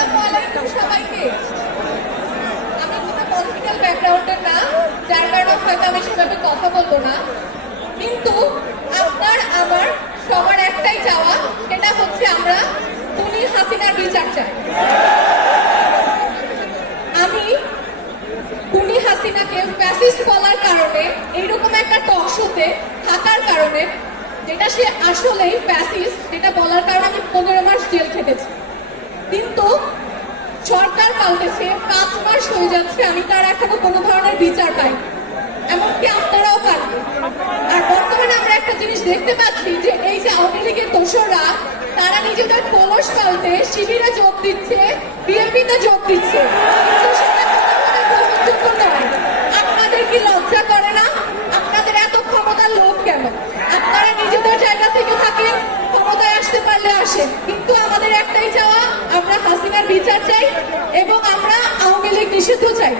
আলাইকুম সবাইকে আমি কোনো পলিটিক্যাল না যার কারণে আমি সেভাবে কথা বলব না কিন্তু আপনার আমার সবার একটাই চাওয়া সেটা হচ্ছে আমরা খুনি হাসিনার বিচার চাই আমি খুনি হাসিনাকে ফ্যাসিস্ট বলার কারণে, এইরকম একটা টক থাকার কারণে, যেটা সে আসলেই ফ্যাসিস্ট যেটা বলার কারণে আমি পনেরো মাস জেল খেটেছি কিন্তু সরকার পাল্টেছে পাঁচ মাস হয়ে যাচ্ছে, আমি তার এখনও কোনো ধরনের বিচার পাই এমনকি আপনারাও পান আর বর্তমানে আমরা একটা জিনিস দেখতে পাচ্ছি যে এই যে আওয়ামী লীগের দোসররা, তারা নিজেদের কলস পাল্টে শিবিরে যোগ দিচ্ছে, বিএনপিতে যোগ দিচ্ছে। আপনাদের কি লজ্জা করে না? আপনাদের এত ক্ষমতার লোক কেন? আপনারা নিজেদের জায়গা থেকে থাকেন ক্ষমতায় আসতে পারলে আসেন, কিন্তু আমাদের একটাই চাওয়া আমরা হাসিনার বিচার চাই এবং আমরা আওয়ামী লীগ নিষিদ্ধ চাই।